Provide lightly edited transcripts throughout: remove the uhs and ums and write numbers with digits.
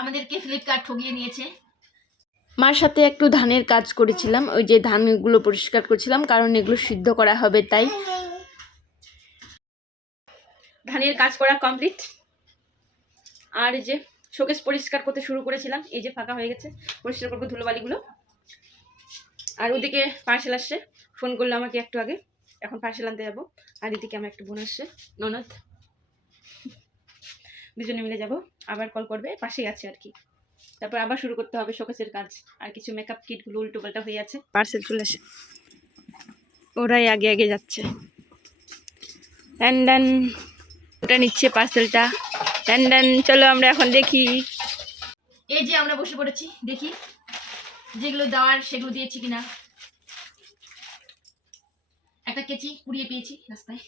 আমাদেরকে ফ্লিপকার্ট ঠগিয়ে নিয়েছে। মার সাথে একটু ধানের কাজ করেছিলাম, ওই যে ধানগুলো পরিষ্কার করছিলাম, কারণ এগুলো সিদ্ধ করা হবে তাই। ধানের কাজ করা কমপ্লিট। আর এই যে শোকেস পরিষ্কার করতে শুরু করেছিলাম, এই যে ফাঁকা হয়ে গেছে, পরিষ্কার করবো ধুলোবালিগুলো। আর ওদিকে পার্সেল আসছে, ফোন করলো আমাকে একটু আগে, এখন পার্সেল আনতে যাবো। আর এদিকে আমার একটা বোন আসছে, ননদ, দুজনে মিলে যাব। আবার কল করবে, পাশেই আছে আর কি। তারপর আবার শুরু করতে হবে শোকেসের কাজ। আর কিছু মেকআপ কিটগুলো উল্টো পাল্টা হয়ে আছে। পার্সেল চলে আসে, ওরাই আগে আগে যাচ্ছে। ড্যান ওটা নিচ্ছে পার্সেলটা। ড্যান চলো আমরা এখন দেখি। এই যে আমরা বসে পড়েছি, দেখি যেগুলো দেওয়ার সেগুলো দিয়েছি কিনা। একটা কেচি কুড়িয়ে পেয়েছি রাস্তায়।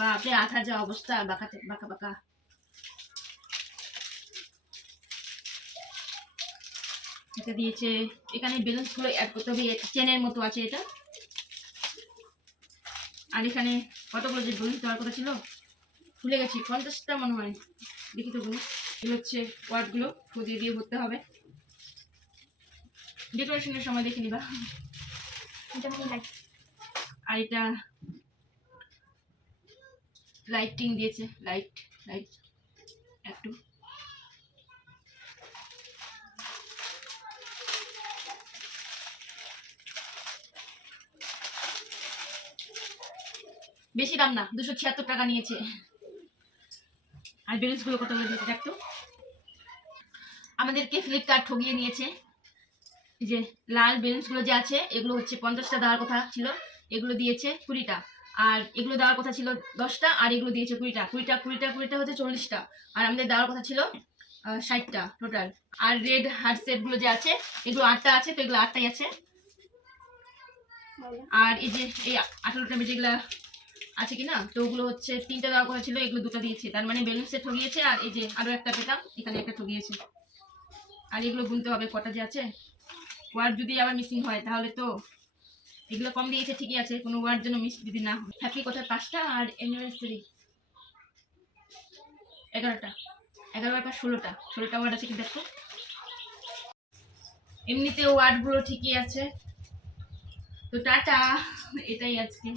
বাপরে, আঠার যা অবস্থা, বাঁকা বাঁকা বাঁকা। এটা দিয়েছে, এখানে বেলুনস গুলো অ্যাড করতে হবে, চেনের মতো আছে এটা। আর এখানে কতগুলো যে বেলুন দেওয়ার কথা ছিল, ভুলে গেছি, 50টা মনে হয়। দেখি তো বলুন, এগুলো হচ্ছে ওয়ার্ডগুলো খুঁজিয়ে দিয়ে ভরতে হবে। ডেকোরেশনের সময় দেখে নিবা। আর এটা লাইটিং দিয়েছে, লাইট একটু। বেশি দাম না, 276 টাকা নিয়েছে। আর বেলুন্স গুলো কত করে দিয়েছে দেখতো। আমাদেরকে ফ্লিপকার্ট ঠগিয়ে নিয়েছে। যে লাল বেলুন্স গুলো যে আছে, এগুলো হচ্ছে 50টা দেওয়ার কথা ছিল, এগুলো দিয়েছে 20টা। আর এগুলো দেওয়ার কথা ছিল 10টা, আর এগুলো দিয়েছে 20টা। 20টা হচ্ছে 40টা। আর আমাদের দেওয়ার কথা ছিল 60টা টোটাল। আর রেড হার্ট সেট গুলো যে আছে, এগুলো 8টা আছে, তো এগুলো 8টাই আছে। আর এই যে এই 18টা যেগুলা আছে কিনা, তো ওগুলো হচ্ছে 3টা দেওয়ার কথা ছিল, এগুলো 2টা দিয়েছে। তার মানে বেলুন সেট ঠগিয়েছে। আর এই যে আরো একটা পেতাম, এখানে একটা ঠগিয়েছে। আর এগুলো গুনতে হবে কটা যে আছে। ওয়ার্ড যদি আবার মিসিং হয় তাহলে তো, এগুলো কম দিয়েছে ঠিকই আছে, কোনো ওয়ার্ড যেন মিস যদি না হয়। হ্যাপি কথা 5টা, আর অ্যানিভার্সারি 11টা। 11 আর 16টা ওয়ার্ড আছে কি দেখো। এমনিতে ওয়ার্ডগুলো ঠিকই আছে। তো টাটা, এটাই আজকে।